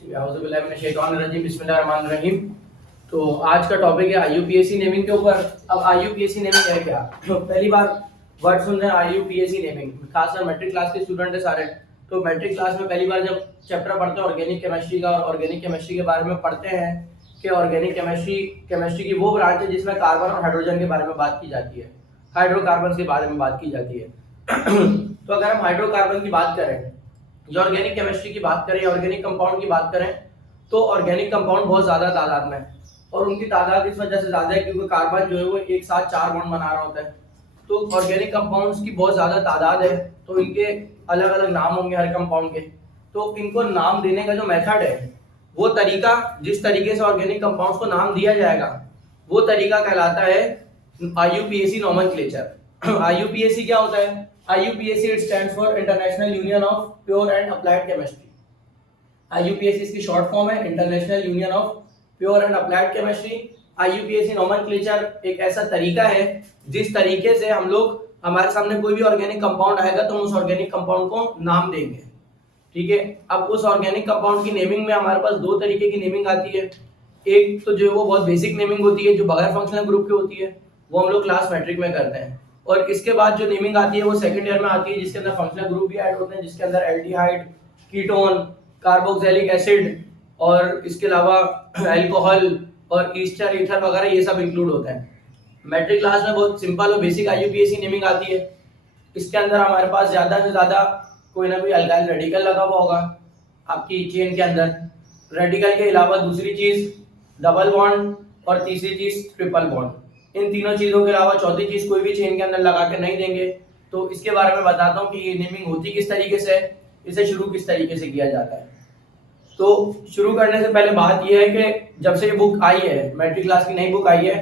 बिस्मिल्लाहिर्रहमानिर्रहीम। तो आज का टॉपिक है आईयूपीएसी नेमिंग के ऊपर। अब आईयूपीएसी नेमिंग है क्या? तो पहली बार वर्ड सुन रहे हैं आईयूपीएसी नेमिंग, खासकर मैट्रिक क्लास के स्टूडेंट है सारे। तो मैट्रिक क्लास में पहली बार जब चैप्टर पढ़ते हैं ऑर्गेनिक केमिस्ट्री का, और ऑर्गेनिक केमिस्ट्री के बारे में पढ़ते हैं कि ऑर्गेनिक केमिस्ट्री की वो ब्रांच है जिसमें कार्बन और हाइड्रोजन के बारे में बात की जाती है, हाइड्रोकार्बन के बारे में बात की जाती है। तो अगर हम हाइड्रोकार्बन की बात करें या ऑर्गेनिक केमिस्ट्री की बात करें या ऑर्गेनिक कंपाउंड की बात करें, तो ऑर्गेनिक कंपाउंड बहुत ज्यादा तादाद में है। और उनकी तादाद इस वजह से ज्यादा है क्योंकि कार्बन जो है वो एक साथ 4 बॉन्ड बना रहा होता है। तो ऑर्गेनिक कंपाउंड्स की बहुत ज्यादा तादाद है, तो इनके अलग अलग नाम होंगे हर कंपाउंड के। तो इनको नाम देने का जो मेथड है, वो तरीका, जिस तरीके से ऑर्गेनिक कंपाउंड्स को नाम दिया जाएगा, वो तरीका कहलाता है आईयूपीएसी नोमेनक्लेचर। आईयूपीएसी क्या होता है? IUPAC it stands for International Union of Pure and Applied Chemistry। IUPAC इसकी शॉर्ट फॉर्म है, international union of pure and applied chemistry. IUPAC nomenclature एक ऐसा तरीका है जिस तरीके से हम लोग, हमारे सामने कोई भी ऑर्गेनिक कंपाउंड आएगा तो हम उस ऑर्गेनिक कंपाउंड को नाम देंगे। ठीक है। अब उस ऑर्गेनिक कंपाउंड की नेमिंग में हमारे पास 2 तरीके की नेमिंग आती है। एक तो जो वो बहुत बेसिक नेमिंग होती है, जो बगैर फंक्शनल ग्रुप की होती है, वो हम लोग क्लास मैट्रिक में करते हैं। और इसके बाद जो नेमिंग आती है वो सेकंड ईयर में आती है, जिसके अंदर फंक्शनल ग्रुप भी ऐड होते हैं, जिसके अंदर एल्डिहाइड, कीटोन, कार्बोक्सिलिक एसिड और इसके अलावा अल्कोहल और ईस्टर, ईथर वगैरह ये सब इंक्लूड होते हैं। मैट्रिक क्लास में बहुत सिंपल और बेसिक आईयूपीएसी नेमिंग आती है। इसके अंदर हमारे पास ज्यादा से ज्यादा कोई ना कोई अल्काइल रेडिकल लगा हुआ होगा आपकी चेन के अंदर। रेडिकल के अलावा दूसरी चीज डबल बॉन्ड और तीसरी चीज ट्रिपल बॉन्ड। इन तीनों चीजों के अलावा चौथी चीज कोई भी चेन के अंदर लगा के नहीं देंगे। तो इसके बारे में बताता हूँ कि ये नेमिंग होती किस तरीके से, इसे शुरू किस तरीके से किया जाता है। तो शुरू करने से पहले बात यह है कि जब से ये बुक आई है, मैट्रिक क्लास की नई बुक आई है,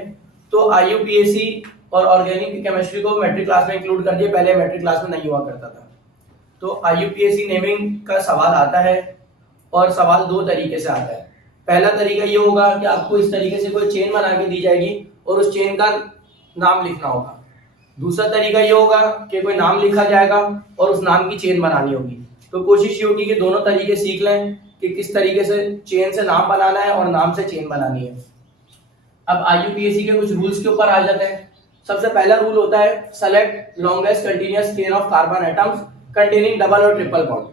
तो आईयूपीएसी और ऑर्गेनिक केमिस्ट्री को मैट्रिक क्लास में इंक्लूड कर दिया। पहले मैट्रिक क्लास में नहीं हुआ करता था। तो आईयूपीएसी नेमिंग का सवाल आता है, और सवाल 2 तरीके से आता है। पहला तरीका ये होगा कि आपको इस तरीके से कोई चेन बना के दी जाएगी और उस चेन का नाम लिखना होगा। दूसरा तरीका ये होगा कि कोई नाम लिखा जाएगा और उस नाम की चेन बनानी होगी। तो कोशिश ये होगी कि दोनों तरीके सीख लें कि किस तरीके से चेन से नाम बनाना है और नाम से चेन बनानी है। अब आईयूपीएसी के कुछ रूल्स के ऊपर आ जाते हैं। सबसे पहला रूल होता है select longest continuous chain of carbon atoms containing double और ट्रिपल बॉन्ड।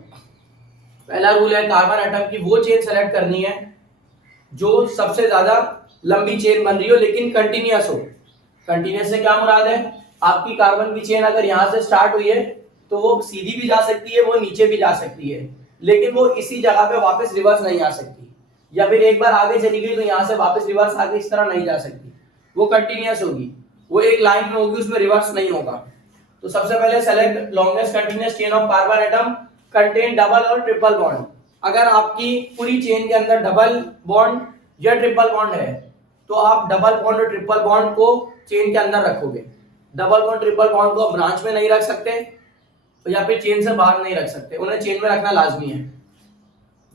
पहला रूल है कार्बन एटम की वो चेन सेलेक्ट करनी है जो सबसे ज्यादा लंबी चेन बन रही हो लेकिन कंटिन्यूअस हो। कंटिन्यूअस से क्या मुराद है? आपकी कार्बन की चेन अगर यहाँ से स्टार्ट हुई है तो वो सीधी भी जा सकती है, वो नीचे भी जा सकती है, लेकिन वो इसी जगह पे वापस रिवर्स नहीं आ सकती। या फिर एक बार आगे चली गई तो यहाँ से वापस रिवर्स आगे इस तरह नहीं जा सकती। वो कंटिन्यूअस होगी, वो एक लाइन में होगी, उसमें रिवर्स नहीं होगा। तो सबसे पहले select longest continuous chain of carbon atom contain double और ट्रिपल बॉन्ड। अगर आपकी पूरी चेन के अंदर डबल बॉन्ड या ट्रिपल बॉन्ड है तो आप डबल बॉन्ड और ट्रिपल बॉन्ड को चेन के अंदर रखोगे। डबल बॉन्ड ट्रिपल बॉन्ड को ब्रांच में नहीं रख सकते या फिर चेन से बाहर नहीं रख सकते, उन्हें चेन में रखना लाजमी है।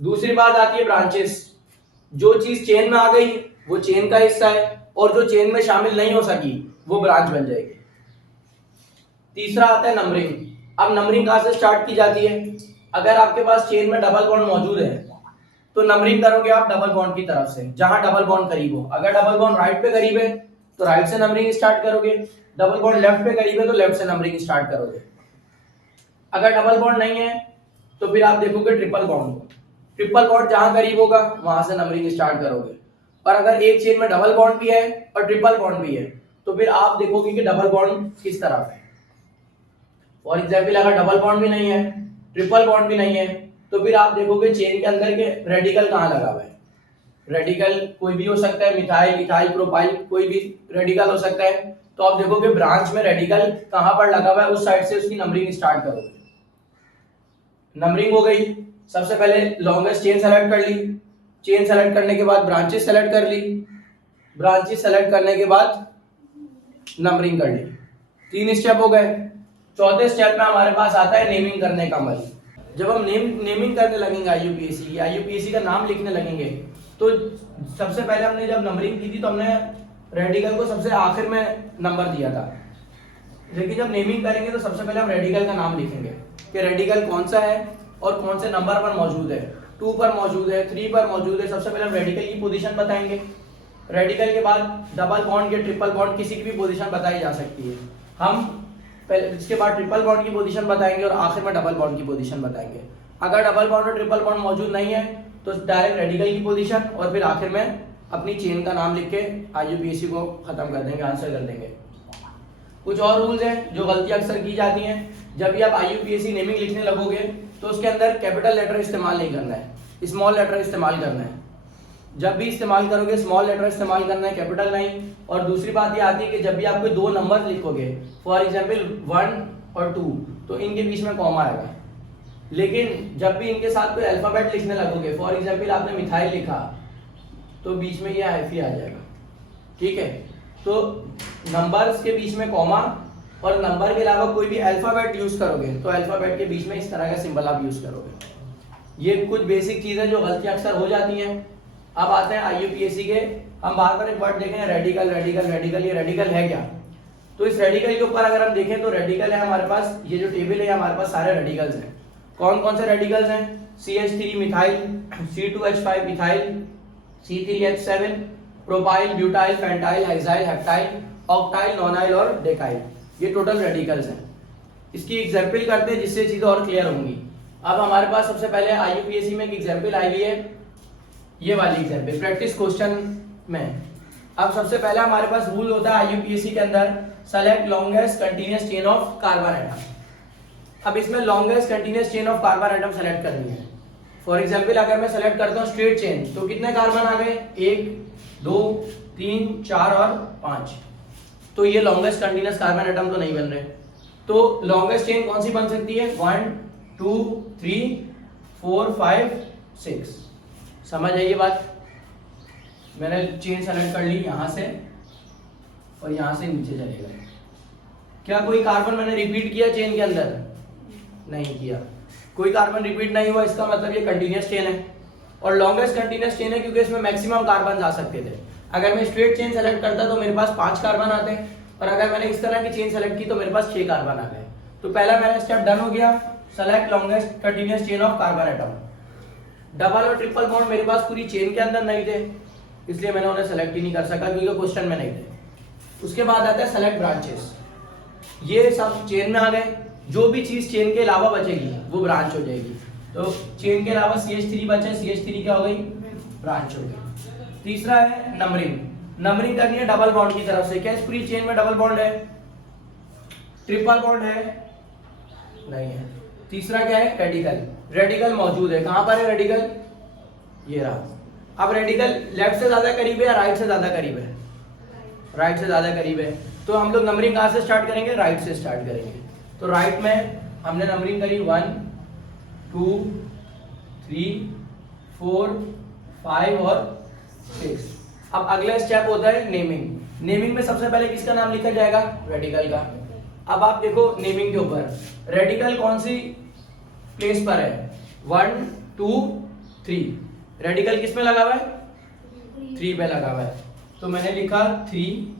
दूसरी बात आती है ब्रांचेस। जो चीज चेन में आ गई वो चेन का हिस्सा है, और जो चेन में शामिल नहीं हो सकी वो ब्रांच बन जाएगी। तीसरा आता है नंबरिंग। अब नंबरिंग कहां से स्टार्ट की जाती है? अगर आपके पास चेन में डबल बॉन्ड मौजूद है तो नंबरिंग करोगे आप डबल बॉन्ड की तरफ से, जहां डबल बॉन्ड करीब हो। अगर डबल बॉन्ड राइट पे करीब है तो राइट से नंबरिंग स्टार्ट करोगे, डबल बॉन्ड लेफ्ट पे करीब है तो लेफ्ट से नंबरिंग स्टार्ट करोगे। अगर डबल बॉन्ड नहीं है तो फिर आप देखोगे ट्रिपल बॉन्ड को। ट्रिपल बॉन्ड जहां करीब होगा वहां से नंबरिंग स्टार्ट करोगे। और अगर एक चेन में डबल बॉन्ड भी है और ट्रिपल बॉन्ड भी है तो फिर आप देखोगे कि डबल बॉन्ड किस तरफ है। फॉर एग्जाम्पल अगर डबल बॉन्ड भी नहीं है, ट्रिपल बॉन्ड भी नहीं है, तो फिर आप देखोगे चेन के अंदर के रेडिकल कहाँ लगा हुआ है। रेडिकल कोई भी हो सकता है, मिथाइल, इथाइल, प्रोपाइल, कोई भी रेडिकल हो सकता है। तो आप देखोगे ब्रांच में रेडिकल कहाँ पर लगा हुआ है, उस साइड से उसकी नंबरिंग स्टार्ट करोगे। नंबरिंग हो गई। सबसे पहले लॉन्गेस्ट चेन सेलेक्ट कर ली। चेन सेलेक्ट करने के बाद ब्रांचेस सेलेक्ट कर ली। ब्रांचेस सेलेक्ट करने के बाद नंबरिंग कर ली। 3 स्टेप हो गए। चौथे स्टेप में हमारे पास आता है नेमिंग करने का अमल। जब हम नेमिंग करने लगेंगे आईयूपीएसी का नाम लिखने लगेंगे, तो सबसे पहले हमने जब नंबरिंग की थी तो हमने रेडिकल को सबसे आखिर में नंबर दिया था। लेकिन जब नेमिंग करेंगे तो सबसे पहले हम रेडिकल का नाम लिखेंगे कि रेडिकल कौन सा है और कौन से नंबर पर मौजूद है। 2 पर मौजूद है, 3 पर मौजूद है। सबसे पहले हम रेडिकल की पोजीशन बताएंगे। रेडिकल के बाद डबल बॉन्ड या ट्रिपल बॉन्ड किसी की भी पोजीशन बताई जा सकती है। हम पहले इसके बाद ट्रिपल बॉन्ड की पोजीशन बताएंगे और आखिर में डबल बॉन्ड की पोजीशन बताएंगे। अगर डबल बॉन्ड और ट्रिपल बॉन्ड मौजूद नहीं है तो डायरेक्ट रेडिकल की पोजीशन और फिर आखिर में अपनी चेन का नाम लिख के IUPAC को खत्म कर देंगे, आंसर कर देंगे। कुछ और रूल्स हैं जो गलती अक्सर की जाती हैं। जब भी आप IUPAC नेमिंग लिखने लगोगे तो उसके अंदर कैपिटल लेटर इस्तेमाल नहीं करना है, स्मॉल लेटर इस्तेमाल करना है। जब भी इस्तेमाल करोगे स्मॉल लेटर इस्तेमाल करना है, कैपिटल नहीं। और दूसरी बात ये आती है कि जब भी आप कोई दो नंबर लिखोगे, फॉर एग्जांपल 1 और 2, तो इनके बीच में कॉमा आएगा। लेकिन जब भी इनके साथ कोई अल्फाबेट लिखने लगोगे, फॉर एग्जांपल आपने मिथाइल लिखा तो बीच में ये हाइफी आ जाएगा, ठीक है। तो नंबर्स के बीच में कॉमा और नंबर के अलावा कोई भी अल्फाबेट यूज करोगे तो अल्फाबेट के बीच में इस तरह का सिंबल आप यूज करोगे। ये कुछ बेसिक चीजें जो गलतियां अक्सर हो जाती हैं। अब आते हैं IUPAC के, हम बार बार एक वर्ड देखें, रेडिकल रेडिकल रेडिकल। ये रेडिकल है क्या? तो इस रेडिकल के ऊपर अगर हम देखें तो रेडिकल है हमारे पास, ये जो टेबल है हमारे पास सारे रेडिकल्स हैं। कौन कौन से रेडिकल्स हैं? CH3 methyl, C2H5 methyl, C3H7 propyl, butyl, pentyl, hexyl, heptyl, octyl, nonyl और डेकाइल। ये टोटल रेडिकल्स हैं। इसकी एग्जांपल करते हैं जिससे चीजें और क्लियर होंगी। अब हमारे पास सबसे पहले IUPAC में एक एग्जांपल आई हुई है, ये वाली एग्जांपल प्रैक्टिस क्वेश्चन में। अब सबसे पहला हमारे पास रूल होता है IUPAC के अंदर, select longest continuous chain of carbon atom. अब इसमें longest continuous chain of carbon atom select करनी है। फॉर एग्जांपल अगर मैं सेलेक्ट करता हूँ स्ट्रेट चेन तो कितने कार्बन आ गए? 1 2 3 4 और 5। तो ये लॉन्गेस्ट कंटीन्यूअस कार्बन एटम तो नहीं बन रहे। तो लॉन्गेस्ट चेन कौन सी बन सकती है? 1 2 3 4 5 6। समझ आई ये बात? मैंने चेन सेलेक्ट कर ली यहां से और यहां से नीचे चले गए। क्या कोई कार्बन मैंने रिपीट किया चेन के अंदर? नहीं किया। कोई कार्बन रिपीट नहीं हुआ, इसका मतलब ये कंटीन्यूअस चेन है और लॉन्गेस्ट कंटीन्यूअस चेन है क्योंकि इसमें मैक्सिमम कार्बन आ सकते थे। अगर मैं स्ट्रेट चेन सेलेक्ट करता तो मेरे पास 5 कार्बन आते और अगर मैंने इस तरह की चेन सेलेक्ट की तो मेरे पास 6 कार्बन आ गए। तो पहला मेरा स्टेप डन हो गया, select longest continuous chain of carbon atom. Double और ट्रिपल बॉन्ड मेरे पास पूरी चेन के अंदर नहीं थे, इसलिए मैंने उन्हें सेलेक्ट ही नहीं कर सका क्योंकि क्वेश्चन में नहीं थे। उसके बाद आता है सेलेक्ट ब्रांचेस। ये सब चेन में आ गए, जो भी चीज चेन के अलावा बचेगी वो ब्रांच हो जाएगी। तो चेन के अलावा CH3 बचे, CH3 क्या हो गई? ब्रांच हो गई। तीसरा है नंबरिंग। नंबरिंग करनी है डबल बॉन्ड की तरफ से। क्या इस पूरी चेन में डबल बॉन्ड है? ट्रिपल बॉन्ड है? नहीं है। तीसरा क्या है? रेडिकल। रेडिकल मौजूद है। कहां पर है रेडिकल? ये रहा। अब रेडिकल लेफ्ट से ज्यादा करीब है या राइट से ज्यादा करीब है? राइट से ज्यादा करीब है। तो हम लोग नंबरिंग कहां से स्टार्ट करेंगे? राइट से स्टार्ट करेंगे। तो राइट में हमने नंबरिंग करी 1 2 3 4 5 और 6। अब अगला स्टेप होता है नेमिंग। नेमिंग में सबसे पहले किसका नाम लिखा जाएगा? रेडिकल का। अब आप देखो नेमिंग के ऊपर रेडिकल कौन सी प्लेस पर है? 1 2 3। रेडिकल किस में लगा हुआ है? 3 पे लगा हुआ है। तो मैंने लिखा 3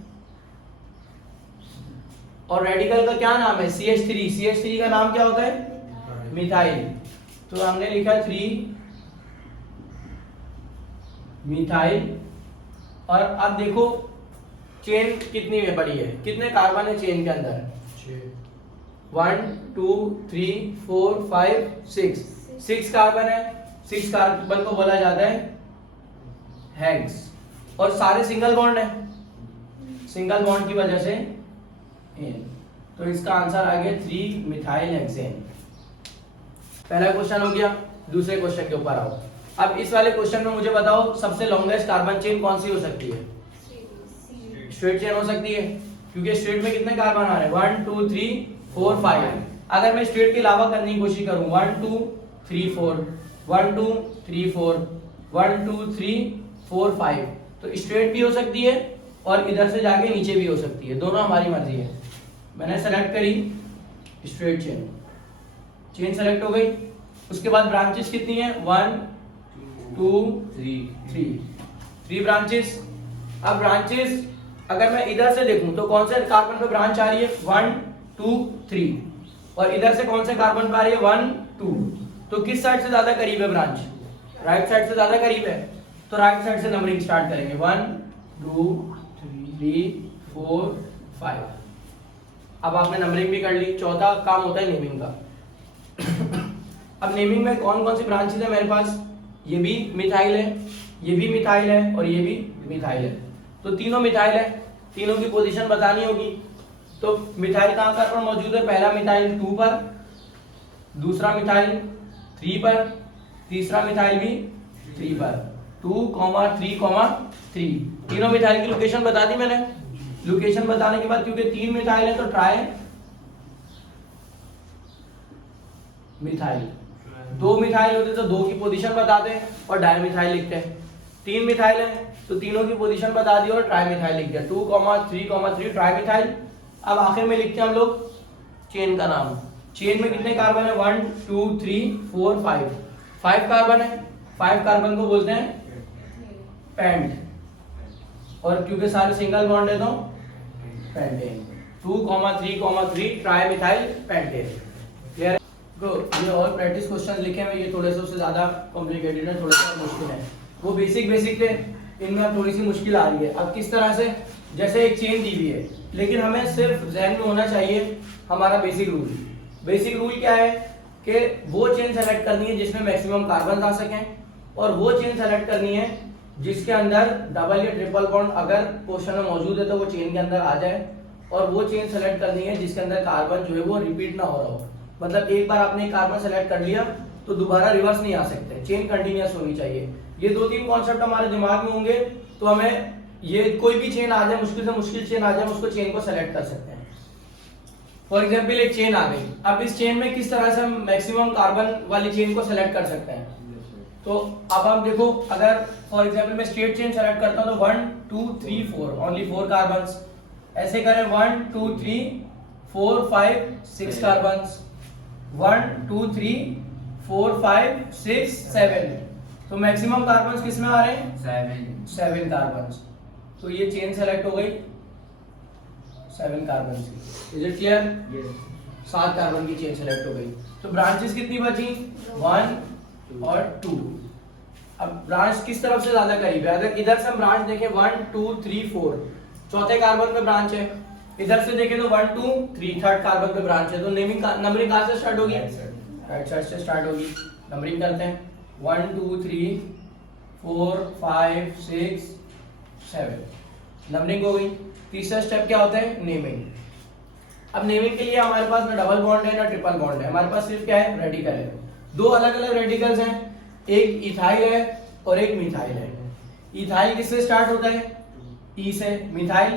और रेडिकल का क्या नाम है? CH3। CH3 का नाम क्या होता है? मिथाइल। तो हमने लिखा 3 मिथाइल। और अब देखो चेन कितनी में पड़ी है, कितने कार्बन है चेन के अंदर? 1 2 3 4 5 6। 6 कार्बन है। 6 कार्बन को बोला जाता है हेक्स। और सारे सिंगल बॉन्ड है, सिंगल बॉन्ड की वजह से एन। तो इसका आंसर आ गया 3 मिथाइल हेक्सेन। पहला क्वेश्चन हो गया। दूसरे क्वेश्चन के ऊपर आओ। अब इस वाले क्वेश्चन में मुझे बताओ सबसे लॉन्गेस्ट कार्बन चेन कौन सी हो सकती है? स्ट्रेट चेन हो सकती है क्योंकि स्ट्रेट में कितने कार्बन आ रहे हैं? 1 2 3 4 5। अगर मैं स्ट्रेट के अलावा करने की कोशिश करूं 1 2 3 4 1 2 3 4 1 2 3 4 5, तो स्ट्रेट भी हो सकती है और इधर से जाके नीचे भी हो सकती है, दोनों हमारी मर्जी है। मैंने सेलेक्ट करी स्ट्रेट चेन, चेन सेलेक्ट हो गई। उसके बाद ब्रांचेस कितनी है? 1 2 3 ब्रांचेस। अब ब्रांचेस अगर मैं इधर से देखूं तो कौन से कार्बन पे ब्रांच आ रही है? 1 2 3। और इधर से कौन से कार्बन पे आ रही है? 1 2। तो किस साइड से ज्यादा करीब है ब्रांच? राइट साइड से ज्यादा करीब है, तो राइट साइड से नंबरिंग स्टार्ट करेंगे 1 2 3 4 5। अब आपने नंबरिंग भी कर ली। चौथा काम होता है नेमिंग का। अब नेमिंग में कौन कौन सी ब्रांचेज है मेरे पास, ये भी मिथाइल है, ये भी मिथाइल है और ये भी मिथाइल है। तो तीनों मिथाइल है, तीनों की पोजीशन बतानी होगी। तो मिथाइल कहाँ पर मौजूद है, पहला मिथाइल 2 पर, दूसरा मिथाइल 3 पर, तीसरा मिथाइल भी 3 पर। 2, 3, 3 तीनों मिथाइल की लोकेशन बता दी मैंने। लोकेशन बताने के बाद क्योंकि 3 मिथाइल है तो ट्राई मिथाइल, 2 मिथाइल होते तो 2 की पोजीशन बताते और डाई मिथाइल लिखते। 3 मिथाइल है तो तीनों की पोजीशन बता दी और ट्राई मिथाइल लिख दिया। 2, 3, ट्राई मिथाइल। अब आखिर में लिखते हैं हम लोग चेन का नाम। चेन में कितने कार्बन है, 1 2 3 4 5 5 कार्बन है। 5 कार्बन को बोलते हैं पेंट, और क्योंकि सारे सिंगल बॉन्ड है तो pentane. 2, 3, tri methyl pentane. Clear है? तो ये और प्रैक्टिस क्वेश्चन लिखे हैं, ये थोड़े से उससे ज्यादा कॉम्प्लिकेटेड है, थोड़ा सा मुश्किल है। वो बेसिक थे, इनमें अब थोड़ी सी मुश्किल आ रही है। अब किस तरह से, जैसे एक चेन दी हुई है, लेकिन हमें सिर्फ जहन में होना चाहिए हमारा बेसिक रूल। बेसिक रूल क्या है कि वो चेन सेलेक्ट करनी है जिसमें मैक्सिमम कार्बन आ सकें, और वो चेन सेलेक्ट करनी है जिसके अंदर डबल या ट्रिपल बॉन्ड अगर पोर्शन में मौजूद है तो वो चेन के अंदर आ जाए, और वो चेन सेलेक्ट करनी है जिसके अंदर कार्बन जो है वो रिपीट ना हो रहा हो। मतलब एक बार आपने कार्बन सेलेक्ट कर लिया तो दोबारा रिवर्स नहीं आ सकते, चेन कंटिन्यूअस होनी चाहिए। ये 2-3 कॉन्सेप्ट हमारे दिमाग में होंगे तो हमें ये कोई भी चेन आ जाए, मुश्किल से मुश्किल चेन आ जाए, उसको चेन को सेलेक्ट कर सकते हैं। फॉर एग्जांपल एक चेन आ गई, अब इस चेन में किस तरह से हम मैक्सिमम कार्बन वाली चेन को सेलेक्ट कर सकते हैं। तो अब हम देखो, अगर फॉर एग्जांपल मैं स्ट्रेट चेन सेलेक्ट करता हूं तो 1 2 3 4 ओनली 4 कार्बन्स। ऐसे करें 1 2 3 4 5 6 कार्बन्स, 1 2 3 4 5 6 7। तो मैक्सिमम कार्बन्स किस में आ रहे हैं, 7 कार्बन्स। तो ये चेन सेलेक्ट हो गई 7 कार्बन की। Is it clear? 7 कार्बन की चेन सेलेक्ट हो गई। तो ब्रांचेस कितनी बची, 1 और 2। अब ब्रांच किस तरफ से ज्यादा करीब है, अगर इधर से हम ब्रांच देखें 1 2 3 4 चौथे कार्बन पे ब्रांच है, इधर से देखें तो 1 2 3 थर्ड कार्बन पे ब्रांच है। तो नेमिंग नंबरिंग कहां से स्टार्ट होगी, राइट साइड से स्टार्ट होगी। नंबरिंग करते हैं 1 2 3 4 5 6 7 नंबरिंग हो गई। तीसरा स्टेप क्या होता है, नेमिंग। अब नेमिंग के लिए हमारे पास ना डबल बॉन्ड है ना ट्रिपल बॉन्ड है, हमारे पास सिर्फ क्या है, रेडिकल है। 2 अलग अलग रेडिकल्स हैं, एक इथाइल है और एक मिथाइल है। इथाइल किससे स्टार्ट होता है, ई से, मिथाइल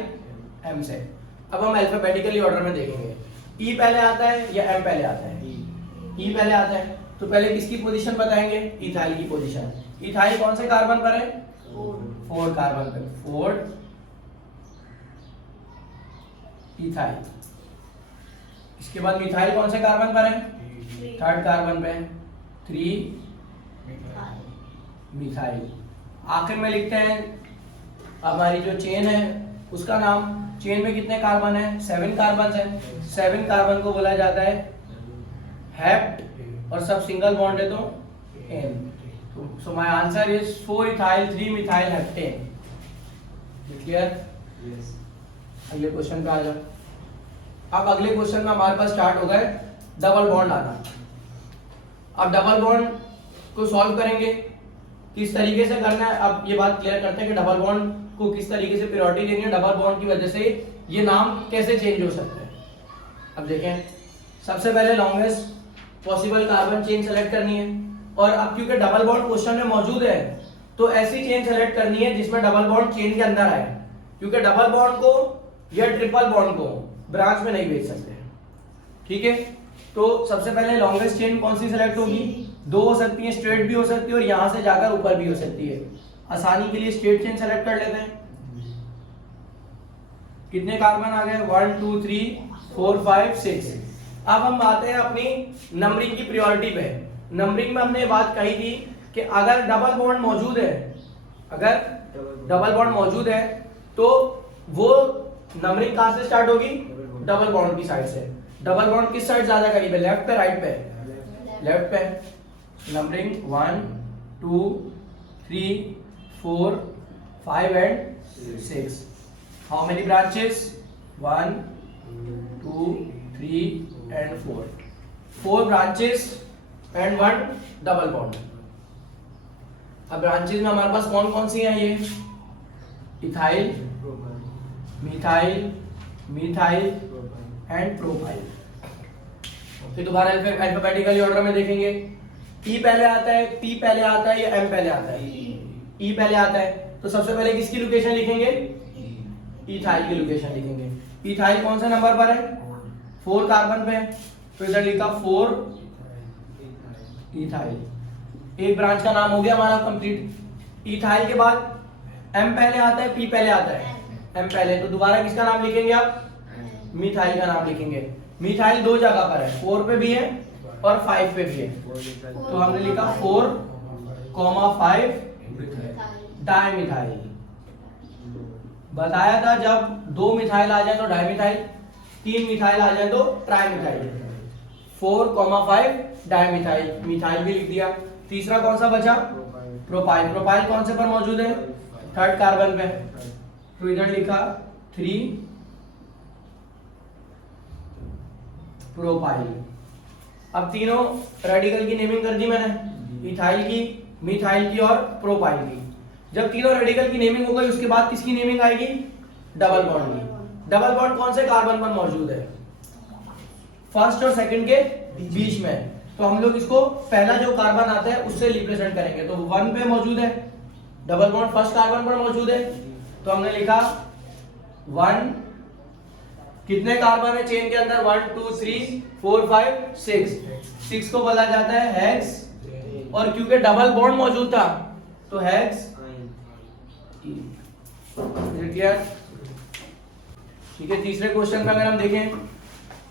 एम से। अब हम अल्फाबेटिकली ऑर्डर में देखेंगे, ई पहले आता है या एम पहले आता है, ई पहले आता है। तो पहले किसकी पोजीशन बताएंगे, इथाइल की पोजीशन। इथाइल कौन से कार्बन पर है, 4 कार्बन पर, 4 इथाइल। इसके बाद मिथाइल कौन से कार्बन पर है, 3rd कार्बन पे, 3 मिथाइल। आखिर में लिखते हैं हमारी जो चेन है उसका नाम। चेन में कितने कार्बन है, 7 कार्बन है। 7 कार्बन को बोला जाता है हेप्ट, और सब सिंगल बॉन्ड है तो एन। So my answer is 4 ethyl 3 methyl heptane. Clear? अगले क्वेश्चन पे आ जाओ। अब अगले क्वेश्चन में हमारे पास स्टार्ट हो गए डबल बॉन्ड आना। अब डबल बॉन्ड को सॉल्व करेंगे, किस तरीके से करना है। अब ये बात क्लियर करते हैं कि डबल बॉन्ड को किस तरीके से प्रायोरिटी देनी है। डबल बॉन्ड की वजह से ये नाम कैसे चेंज हो सकते हैं। अब देखें, सबसे पहले longest possible carbon chain select करनी है, और अब क्योंकि डबल बॉन्ड क्वेश्चन में मौजूद है तो ऐसी चेन सेलेक्ट करनी है जिसमें डबल बॉन्ड चेन के अंदर आए, क्योंकि डबल बॉन्ड को या ट्रिपल बॉन्ड को ब्रांच में नहीं भेज सकते। ठीक है, तो सबसे पहले लॉन्गेस्ट चेन कौन सी सेलेक्ट होगी, 2 हो सकती है, स्ट्रेट भी हो सकती है और यहां से जाकर ऊपर भी हो सकती है। आसानी के लिए स्ट्रेट चेन सेलेक्ट कर लेते हैं। कितने कार्बन आ गए, 1 2 3 4 5 6। अब हम आते हैं अपनी नंबरिंग की प्रायोरिटी पे। नंबरिंग में हमने बात कही थी कि अगर डबल बॉन्ड मौजूद है, अगर डबल बॉन्ड मौजूद है तो वो नंबरिंग कहां से स्टार्ट होगी, डबल बॉन्ड की साइड से। डबल बॉन्ड किस साइड ज्यादा करीब है, लेफ्ट पे राइट पे, लेफ्ट पे। Numbering 1 2 3 4 5 and 6. How many branches? 1 2 3 and 4. 4 branches and 1 double bond. अब ब्रांचेज में हमारे पास कौन कौन सी हैं? ये ethyl, methyl, methyl and propyl. फिर दोबारा अल्फाबेटिकली ऑर्डर में देखेंगे। ई पहले आता है, पी पहले आता है या एम पहले आता है? ई पहले आता है, तो सबसे पहले किसकी लोकेशन लिखेंगे? इथाइल की लोकेशन लिखेंगे। इथाइल कौन सा नंबर पर है? 4 कार्बन पे है, तो इधर लिखा 4 इथाइल। एक ब्रांच का नाम हो गया हमारा कंप्लीट। इथाइल के बाद एम पहले आता है, पी पहले आता है? एम पहले, तो दोबारा किसका नाम लिखेंगे आप? मिथाइल का नाम लिखेंगे। मिथाइल 2 जगह पर है, 4 पे भी है और 5 पे भी है, तो हमने लिखा 4,5 डाइमिथाइल। बताया था जब 2 मिथाइल आ जाए तो डाइमिथाइल, 3 मिथाइल आ जाए तो ट्राइमिथाइल। 4,5 डाइमिथाइल, मिथाइल भी लिख दिया। तीसरा कौन सा बचा? प्रोपाइल। प्रोपाइल कौन से पर मौजूद है? 3rd कार्बन पे, तो इधर लिखा 3 प्रोपाइल। अब तीनों रेडिकल की नेमिंग कर दी मैंने, इथाइल की, मिथाइल की और प्रोपाइल की। जब तीनों रेडिकल की नेमिंग हो गई, उसके बाद किसकी नेमिंग आएगी? डबल बॉन्ड की। डबल बॉन्ड कौन से कार्बन पर मौजूद है? फर्स्ट और सेकंड के बीच में, तो हम लोग इसको पहला जो कार्बन आता है उससे रिप्रेजेंट करेंगे। तो 1 पे मौजूद है डबल बॉन्ड, फर्स्ट कार्बन पर मौजूद है, तो हमने लिखा 1। कितने कार्बन है चेन के अंदर? 1 2 3 4 5 6। 6 को बोला जाता है हेक्स, और क्योंकि डबल बॉन्ड मौजूद था तो हेक्स। ठीक है, तीसरे क्वेश्चन में अगर हम देखें,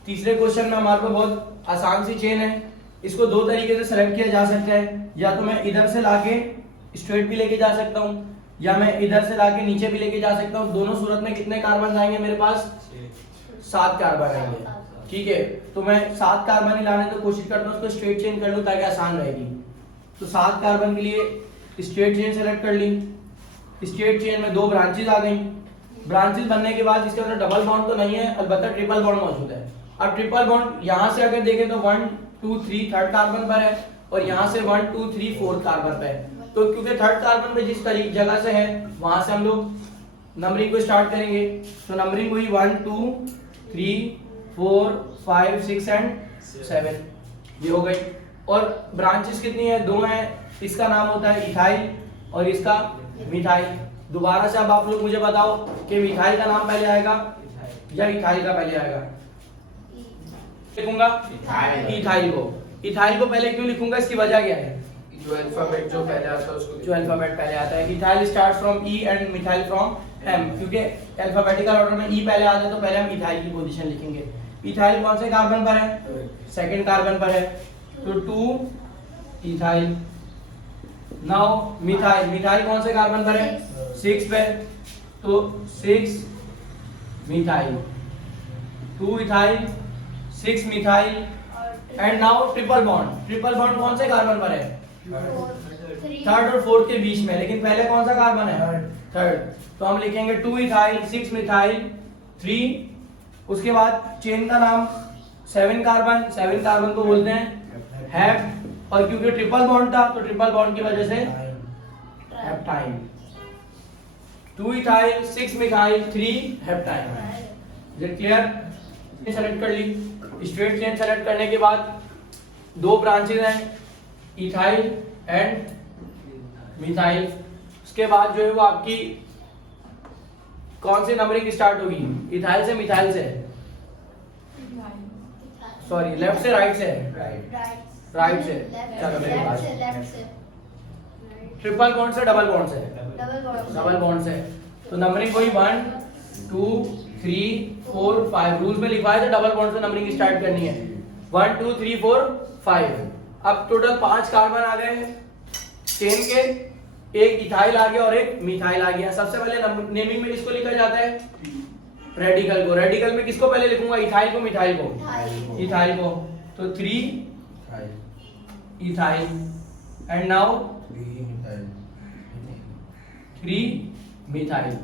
तीसरे क्वेश्चन में हमारे पास बहुत आसान सी चेन है। इसको 2 तरीके से सेलेक्ट किया जा सकता है, या तो मैं इधर से लाके स्ट्रेट भी लेके जा सकता हूँ, या मैं इधर से लाके नीचे भी लेके जा सकता हूँ। दोनों सूरत में कितने कार्बन आएंगे मेरे पास? 7 कार्बन आएंगे। ठीक है, तो मैं 7 कार्बन ही लाने की कोशिश करता हूँ, उसको स्ट्रेट चेन कर लूँ ताकि आसान रहेगी। तो 7 कार्बन के लिए स्ट्रेट चेन सेलेक्ट कर ली। स्ट्रेट चेन में 2 ब्रांचेज आ गई। ब्रांचेज बनने के बाद इसके अंदर डबल बॉन्ड तो नहीं है, अलबत्ता ट्रिपल बॉन्ड मौजूद है। अब ट्रिपल बॉन्ड यहाँ से अगर देखें तो 1 2 3 3rd कार्बन पर है, और यहाँ से 1 2 3 4th कार्बन पर है। तो क्योंकि 3rd कार्बन पे जिस जगह से है वहां से हम लोग नंबरिंग को स्टार्ट करेंगे। तो नंबरिंग हुई 1 2 3 4 5 6 एंड 7, ये हो गई। और ब्रांचेस कितनी है? 2 हैं। इसका नाम होता है इथाइल और इसका मिथाइल। दोबारा से अब आप लोग मुझे बताओ कि मिथाइल का नाम पहले आएगा या इथाइल का पहले आएगा? लिखूंगा इथाइल को। इथाइल को पहले क्यों लिखूंगा, इसकी वजह क्या है? जो अल्फाबेट जो पहले आता है उसको, जो अल्फाबेट पहले आता है। Ethyl starts from E and methyl from M, क्योंकि अल्फाबेटिकल ऑर्डर में ई पहले आता है तो पहले हम इथाइल की पोजीशन लिखेंगे। इथाइल कौन से कार्बन पर है? 2nd कार्बन पर है, तो 2 इथाइल। नाउ मिथाइल, मिथाइल कौन से कार्बन पर है? 6 पे, तो 6 methyl. 2 ethyl 6 methyl. And now triple bond. Triple bond कौन से कार्बन पर है? 3rd और 4th के बीच में, लेकिन पहले कौन सा कार्बन है? 3rd। तो हम लिखेंगे 2 इथाइल 6 मिथाइल 3। उसके बाद चेन का नाम 7 कार्बन, 7 कार्बन को बोलते हैं हेप, और क्योंकि ट्रिपल बॉन्ड था तो ट्रिपल बॉन्ड की वजह से heptyne. 2 ethyl 6 methyl 3 heptyne. Is it clear? ये सेलेक्ट कर ली। स्ट्रेट चेन सेलेक्ट करने के बाद 2 ब्रांचेज हैं, इथाइल एंड मिथाइल। उसके बाद जो है वो आपकी कौन सी नंबरिंग स्टार्ट होगी? इथाइल से मिथाइल से, सॉरी लेफ्ट से राइट से, राइट से। चलो मेरे पास ट्रिपल बॉन्ड से डबल बॉन्ड से, डबल बॉन्ड से। तो नंबरिंग कोई 1 2 3 4 5 रूल्स में लिखा है, तो डबल बॉन्ड से नंबरिंग स्टार्ट करनी है। 1 2 3 4 5। अब टोटल 5 कार्बन आ गए चेन के, एक इथाइल आ गया और एक मिथाइल आ गया। सबसे पहले नेमिंग में किसको लिखा जाता है? रेडिकल को। रेडिकल में किसको पहले लिखूंगा? इथाइल को, मिथाइल को? इथाइल को। तो 3 इथाइल एंड नाउ 3 मिथाइल।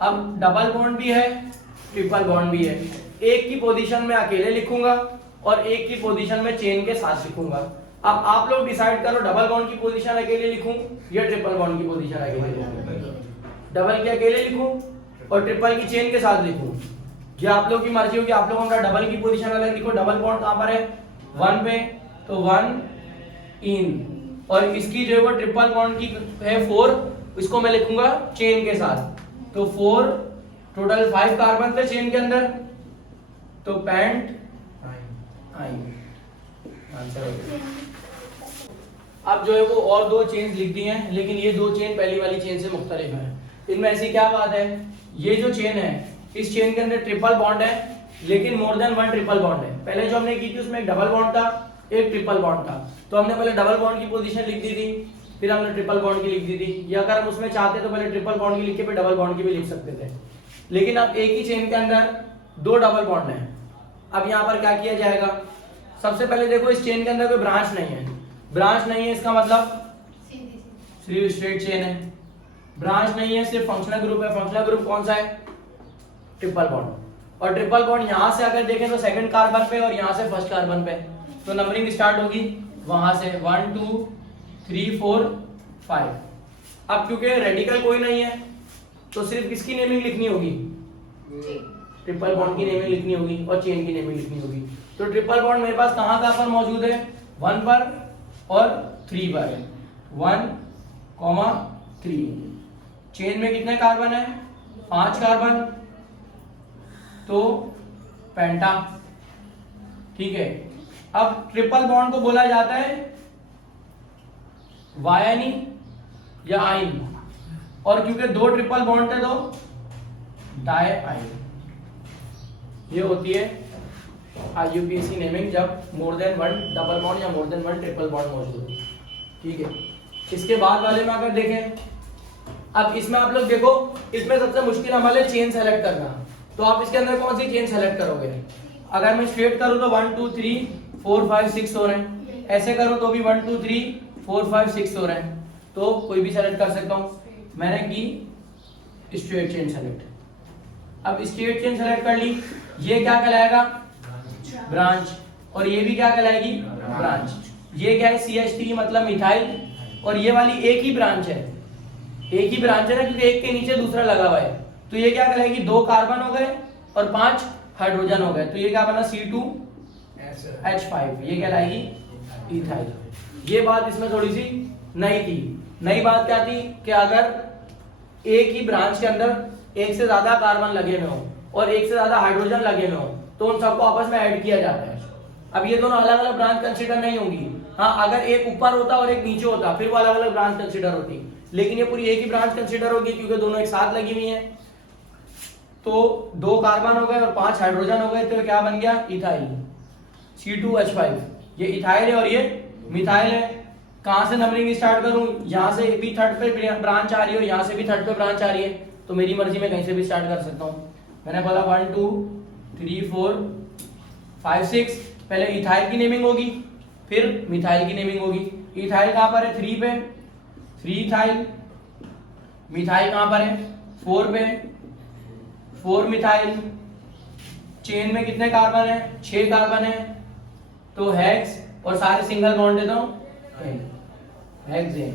अब डबल बॉन्ड भी है, ट्रिपल बॉन्ड भी है। एक की पोजीशन में अकेले लिखूंगा और एक की पोजीशन में चेन के साथ लिखूंगा। अब आप लोग डिसाइड करो डबल बॉन्ड की पोजीशन अकेले लिखूं या ट्रिपल बॉन्ड की पोजीशन अकेले लिखूं। डबल के अकेले लिखूं और ट्रिपल की चेन के साथ लिखूं, ये आप लोग की मर्जी होगी। आप लोगों का डबल की पोजीशन अलग लिखो। डबल बॉन्ड कहां पर है? 1 पे, तो 1 इन, और इसकी जो है वो ट्रिपल बॉन्ड की है 4, इसको मैं लिखूंगा चेन के साथ। तो 4 टोटल 5 कार्बन थे चेन के अंदर, तो पेंट आइन आंसर है। अब जो है वो और 2 चेन्स लिख दी हैं, लेकिन ये 2 चेन पहली वाली चेन से मुख्तलिफ है। इनमें ऐसी क्या बात है, ये जो चेन है इस चेन के अंदर ट्रिपल बॉन्ड है, लेकिन मोर देन 1 ट्रिपल बॉन्ड है। पहले जो हमने की थी उसमें एक डबल बॉन्ड था, एक ट्रिपल बॉन्ड था। तो हमने पहले डबल बॉन्ड की पोजीशन लिख दी थी, फिर हमने ट्रिपल बॉन्ड की लिख दी थी, या अगर हम उसमें चाहते तो पहले ट्रिपल बॉन्ड की लिख के फिर डबल बॉन्ड की भी लिख सकते थे। लेकिन अब एक ही चेन के अंदर 2 डबल बॉन्ड है। अब यहाँ पर क्या किया जाएगा, सबसे पहले देखो इस चेन के अंदर कोई ब्रांच नहीं है। ब्रांच नहीं है इसका मतलब सिर्फ स्ट्रेट चेन है। ब्रांच नहीं है, सिर्फ फंक्शनल ग्रुप है। फंक्शनल ग्रुप कौन सा है? Triple bond. और ट्रिपल बॉन्ड यहाँ से अगर देखें तो सेकंड कार्बन पे और यहाँ से फर्स्ट कार्बन पे, तो नंबरिंग स्टार्ट होगी वहां से 1 2 3 4 5। अब क्योंकि रेडिकल कोई नहीं है तो सिर्फ किसकी नेमिंग लिखनी होगी? ट्रिपल बॉन्ड की नेमिंग लिखनी होगी और चेन की नेमिंग लिखनी होगी। तो ट्रिपल बॉन्ड मेरे पास कहाँ कहाँ पर मौजूद है? 1 पर और 3 पर है। 1, 3। चेन में कितने कार्बन है? 5 कार्बन, तो पेंटा। ठीक है। अब ट्रिपल बॉन्ड को बोला जाता है वायानी या आइन, और क्योंकि 2 ट्रिपल बॉन्ड है तो डाई आइन। ये होती है IUPAC नेमिंग जब मोर देन 1 डबल बॉन्ड या मोर देन 1 ट्रिपल बॉन्ड मौजूद हो। ठीक है। इसके बाद वाले में अगर देखें, अब इसमें आप लोग देखो, इसमें सबसे मुश्किल हमारे चेन सेलेक्ट करना। तो आप इसके अंदर कौन सी चेन सेलेक्ट करोगे? अगर मैं स्ट्रेट करूं तो 1 2 3 4 5 6 हो रहे हैं, ऐसे करूं तो भी 1 2 3 4 5 6 हो रहे हैं, तो कोई भी सेलेक्ट कर सकता हूं। मैंने की स्ट्रेट चेन सेलेक्ट। अब स्ट्रेट चेन सेलेक्ट कर ली, ये क्या कहलाएगा? ब्रांच। और ये भी क्या कहलाएगी? ब्रांच। ये क्या है? CH3 मतलब मिथाइल, और ये वाली एक ही ब्रांच है। एक ही ब्रांच है ना, क्योंकि एक के नीचे दूसरा लगा हुआ है। तो ये क्या कहलाएगी? 2 कार्बन हो गए और 5 हाइड्रोजन हो गए, तो ये क्या बना? C2H5। ये कहलाएगी इथाइल। ये बात इसमें थोड़ी सी नई थी। नई बात क्या थी कि अगर एक ही ब्रांच के अंदर एक से ज्यादा कार्बन लगे हुए हो और एक से ज्यादा हाइड्रोजन लगे हुए हो, तो उन सबको आपस में ऐड किया जाता है। अब ये दोनों अलग अलग ब्रांच कंसीडर नहीं होंगी। हाँ, अगर एक ऊपर होता और एक नीचे होता फिर वो अलग अलग ब्रांच कंसीडर होती, लेकिन ये पूरी एक ही ब्रांच कंसीडर होगी क्योंकि दोनों एक साथ लगी हुई हैं। तो 2 कार्बन हो गए और 5 हाइड्रोजन हो गए, तो क्या बन गया? Ethyl, C2H5। ये इथाइल है और ये मिथाइल है। कहां से नंबरिंग स्टार्ट करूं? यहां से भी थर्ड पे ब्रांच आ रही हो, यहां से भी थर्ड पे ब्रांच आ रही है, तो मेरी मर्जी में कहीं से भी स्टार्ट कर सकता हूं। मैंने बोला 1 2 3 4 5 6। पहले इथाइल की नेमिंग होगी, फिर मिथाइल की नेमिंग होगी। इथाइल कहां पर है? 3 पे, 3 इथाइल। मिथाइल कहां पर है? 4 पे, 4 मिथाइल। चेन में कितने कार्बन है? 6 कार्बन है, तो हेक्स, और सारे सिंगल बॉन्ड देता हूं हेक्सेन।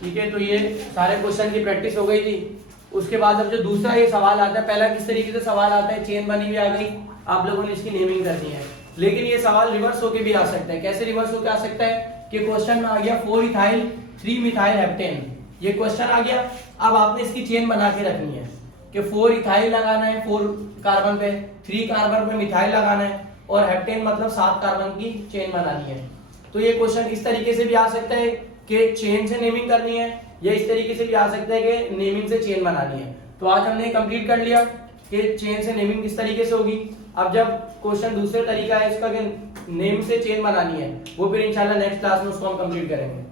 ठीक है। तो ये सारे क्वेश्चन की प्रैक्टिस हो गई थी। उसके बाद अब जो दूसरा ये सवाल आता है, पहला किस तरीके से सवाल आता है, चेन बनी हुई आ गई, आप लोगों ने इसकी नेमिंग करनी है। लेकिन ये सवाल रिवर्स होके भी आ सकता है। कैसे रिवर्स होके आ सकता है कि क्वेश्चन में आ गया 4 इथाइल 3 मिथाइल हेप्टेन, ये क्वेश्चन आ गया। अब आपने इसकी चेन बना के रखनी है कि 4 इथाइल लगाना है 4 कार्बन पे, 3 कार्बन पे मिथाइल लगाना है, और हेप्टेन मतलब 7 कार्बन की चेन बनानी है। तो ये क्वेश्चन इस तरीके से भी आ सकता है कि चेन से नेमिंग करनी है, या इस तरीके से भी आ सकता है कि नेमिंग से चेन बनानी है। तो आज हमने कंप्लीट कर लिया कि चेन से नेमिंग किस तरीके से होगी। अब जब क्वेश्चन दूसरे तरीका है इसका कि नेम से चेन बनानी है, वो फिर इंशाल्लाह नेक्स्ट क्लास में उसको हम कंप्लीट करेंगे।